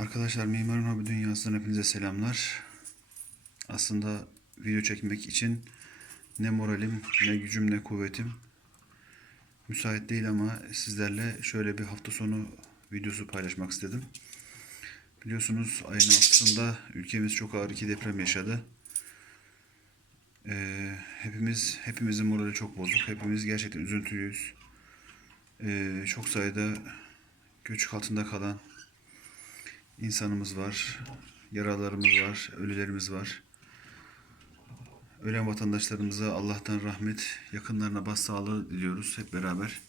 Arkadaşlar Mimarın Hobi Dünyası'ndan hepinize selamlar. Aslında video çekmek için ne moralim, ne gücüm, ne kuvvetim müsait değil ama sizlerle şöyle bir hafta sonu videosu paylaşmak istedim. Biliyorsunuz ayın altısında ülkemiz çok ağır iki deprem yaşadı. Ee, hepimiz, hepimizin morali çok bozuk. Hepimiz gerçekten üzüntülüyüz. Ee, çok sayıda göçük altında kalan insanımız var, yaralarımız var, ölülerimiz var. Ölen vatandaşlarımıza Allah'tan rahmet, yakınlarına başsağlığı diliyoruz hep beraber.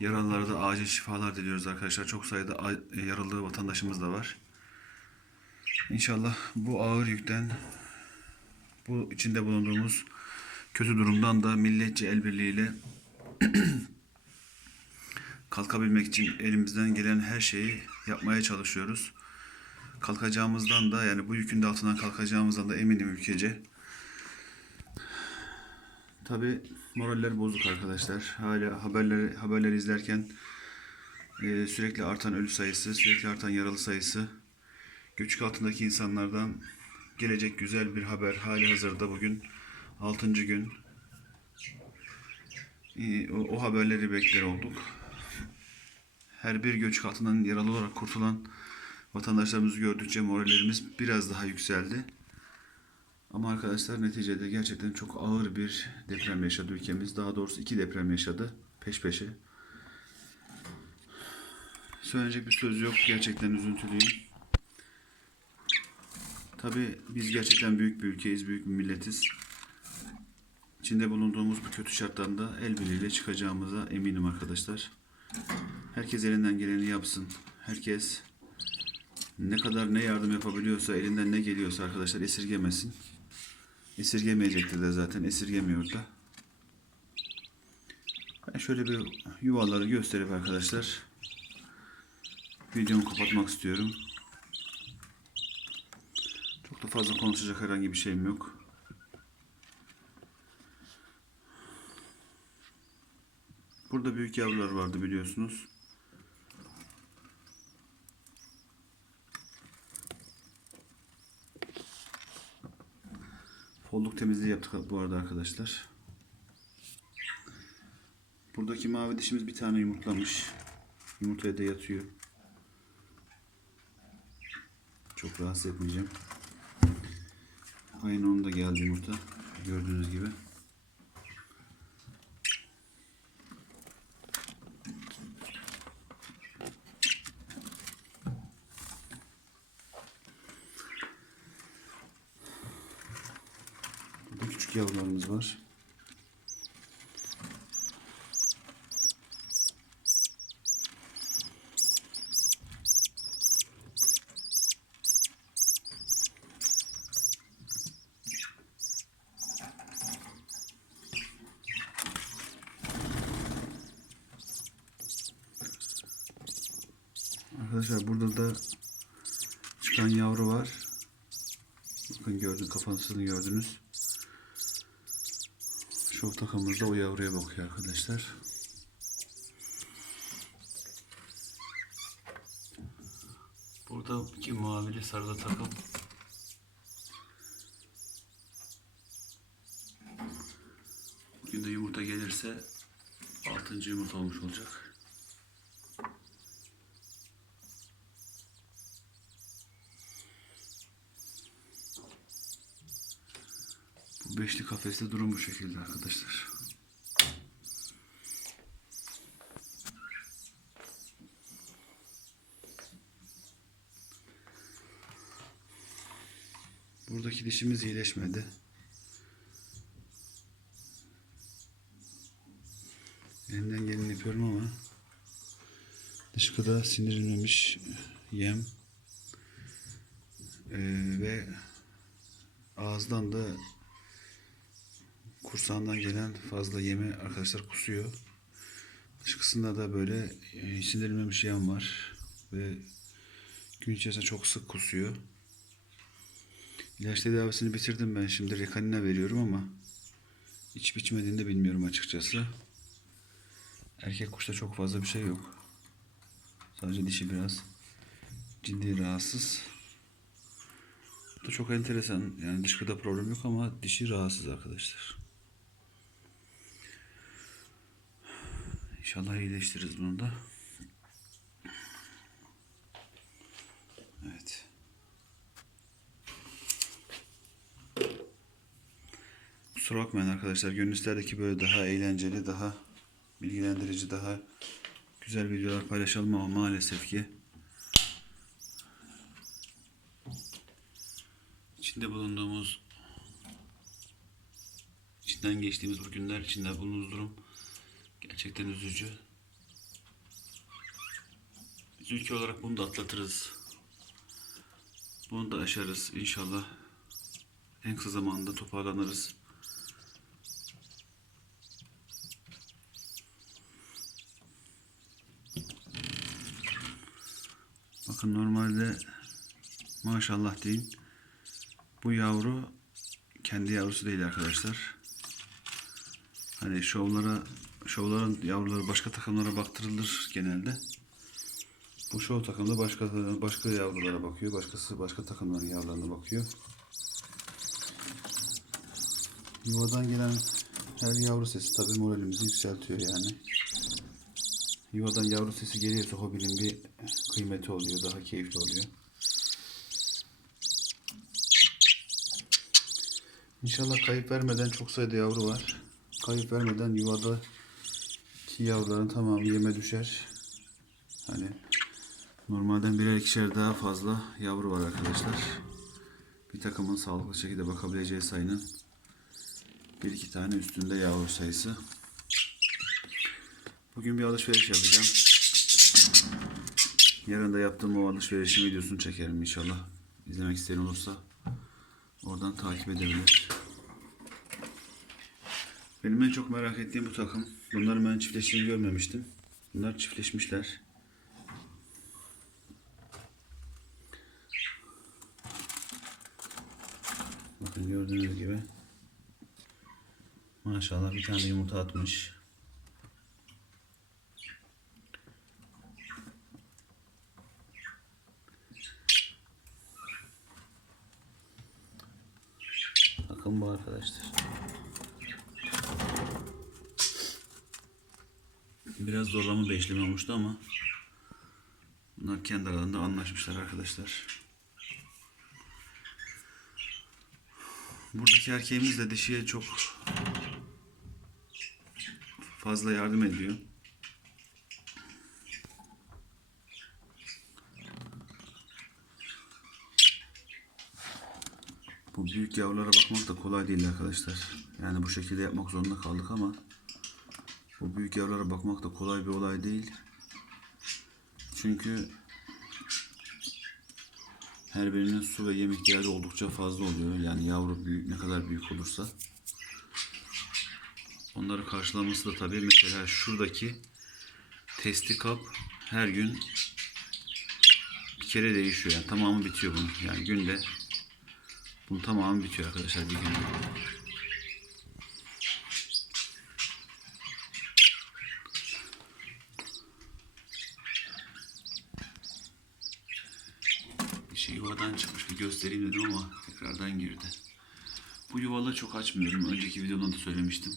Yaralılara da acil şifalar diliyoruz arkadaşlar. Çok sayıda yaralı vatandaşımız da var. İnşallah bu ağır yükten, bu içinde bulunduğumuz kötü durumdan da milletçe el birliğiyle kalkabilmek için elimizden gelen her şeyi yapmaya çalışıyoruz. Kalkacağımızdan da yani bu yükün de altından kalkacağımızdan da eminim ülkece. Tabi moraller bozuk arkadaşlar. Hala haberleri haberleri izlerken e, sürekli artan ölü sayısı, sürekli artan yaralı sayısı, göçük altındaki insanlardan gelecek güzel bir haber. Hali hazırda bugün 6. gün. E, o, o haberleri bekler olduk her bir göçük altından yaralı olarak kurtulan vatandaşlarımızı gördükçe morallerimiz biraz daha yükseldi. Ama arkadaşlar neticede gerçekten çok ağır bir deprem yaşadı ülkemiz. Daha doğrusu iki deprem yaşadı peş peşe. Söyleyecek bir söz yok. Gerçekten üzüntülüyüm. Tabi biz gerçekten büyük bir ülkeyiz, büyük bir milletiz. İçinde bulunduğumuz bu kötü şarttan da el birliğiyle çıkacağımıza eminim arkadaşlar. Herkes elinden geleni yapsın. Herkes ne kadar ne yardım yapabiliyorsa, elinden ne geliyorsa arkadaşlar esirgemesin. Esirgemeyecektir de zaten, esirgemiyor da. Ben şöyle bir yuvaları gösterip arkadaşlar videomu kapatmak istiyorum. Çok da fazla konuşacak herhangi bir şeyim yok. Burada büyük yavrular vardı biliyorsunuz. Folluk temizliği yaptık bu arada arkadaşlar. Buradaki mavi dişimiz bir tane yumurtlamış. Yumurtaya da yatıyor. Çok rahatsız etmeyeceğim. Aynı onun da geldi yumurta. Gördüğünüz gibi. Burada küçük yavrularımız var. Arkadaşlar burada da çıkan yavru var. Bakın gördün kafasını gördünüz. Şov takımımız da o yavruya bakıyor arkadaşlar. Burada iki mavili sarılı takım. Bugün de yumurta gelirse 6. yumurta olmuş olacak. Bu beşli kafeste durum bu şekilde arkadaşlar. Buradaki dişimiz iyileşmedi. Elimden geleni yapıyorum ama dışkıda sindirilmemiş yem Ee, ve ağızdan da kursağından gelen fazla yeme arkadaşlar kusuyor. Dışkısında da böyle e, sindirilmemiş yem var ve gün içerisinde çok sık kusuyor. İlaç tedavisini bitirdim ben şimdi rekanina veriyorum ama içip içmediğini de bilmiyorum açıkçası. Erkek kuşta çok fazla bir şey yok. Sadece dişi biraz Ciddi rahatsız. Bu da çok enteresan. Yani dışkıda problem yok ama dişi rahatsız arkadaşlar. İnşallah iyileştiririz bunu da. Evet. Kusura bakmayın arkadaşlar. Gönül böyle daha eğlenceli, daha bilgilendirici, daha güzel videolar paylaşalım ama maalesef ki içinde bulunduğumuz içinden geçtiğimiz bu günler içinde bulunduğumuz durum gerçekten üzücü. Biz ülke olarak bunu da atlatırız. Bunu da aşarız inşallah. En kısa zamanda toparlanırız. Bakın normalde maşallah deyin. Bu yavru kendi yavrusu değil arkadaşlar. Hani şovlara şovların yavruları başka takımlara baktırılır genelde. Bu şov takımda başka başka yavrulara bakıyor. Başkası başka takımların yavrularına bakıyor. Yuvadan gelen her yavru sesi tabii moralimizi yükseltiyor yani. Yuvadan yavru sesi geliyorsa hobinin bir kıymeti oluyor, daha keyifli oluyor. İnşallah kayıp vermeden çok sayıda yavru var. Kayıp vermeden yuvada ki yavruların tamamı yeme düşer. Hani normalden birer ikişer daha fazla yavru var arkadaşlar. Bir takımın sağlıklı şekilde bakabileceği sayının bir iki tane üstünde yavru sayısı. Bugün bir alışveriş yapacağım. Yarın da yaptığım o alışverişin videosunu çekerim inşallah. İzlemek isteyen olursa oradan takip edebilir. Benim en çok merak ettiğim bu takım. Bunları ben çiftleştiğini görmemiştim. Bunlar çiftleşmişler. Bakın gördüğünüz gibi. Maşallah bir tane yumurta atmış. Bakın bu arkadaşlar. Biraz zorlama beşleme olmuştu ama bunlar kendi aralarında anlaşmışlar arkadaşlar. Buradaki erkeğimiz de dişiye çok fazla yardım ediyor. Bu büyük yavrulara bakmak da kolay değil arkadaşlar. Yani bu şekilde yapmak zorunda kaldık ama bu büyük yavrulara bakmak da kolay bir olay değil. Çünkü her birinin su ve yem ihtiyacı oldukça fazla oluyor. Yani yavru büyük ne kadar büyük olursa. Onları karşılaması da tabii mesela şuradaki testi kap her gün bir kere değişiyor. Yani tamamı bitiyor bunun. Yani günde bunun tamamı bitiyor arkadaşlar bir günde. Bir şey yuvadan çıkmış bir göstereyim dedim ama tekrardan girdi. Bu yuvaları çok açmıyorum. Önceki videoda da söylemiştim.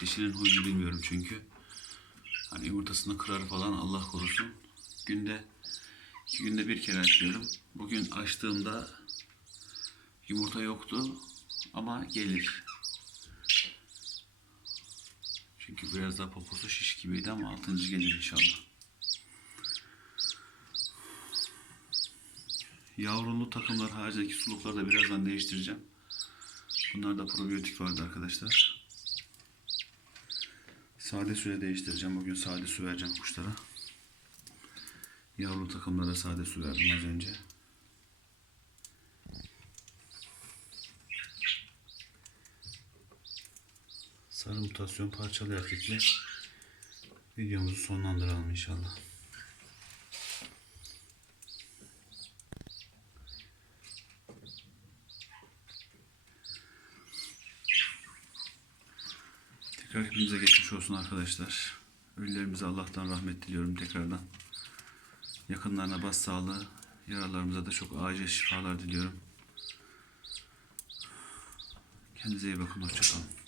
Dişinin huyunu bilmiyorum çünkü. Hani yumurtasını kırar falan Allah korusun. Günde iki günde bir kere açıyorum. Bugün açtığımda yumurta yoktu ama gelir. Çünkü biraz daha poposu şiş gibiydi ama altıncı gelir inşallah. Yavrulu takımlar haricindeki sulukları da birazdan değiştireceğim. Bunlarda probiyotik vardı arkadaşlar. Sade suya değiştireceğim. Bugün sade su vereceğim kuşlara. Yavru takımlara sade su verdim az önce. Sarı mutasyon parçalı erkekle videomuzu sonlandıralım inşallah. Tekrar hepinize geçmiş olsun arkadaşlar. Ölülerimize Allah'tan rahmet diliyorum tekrardan. Yakınlarına bas sağlığı, Yaralarımıza da çok acil şifalar diliyorum. Kendinize iyi bakın. Hoşçakalın.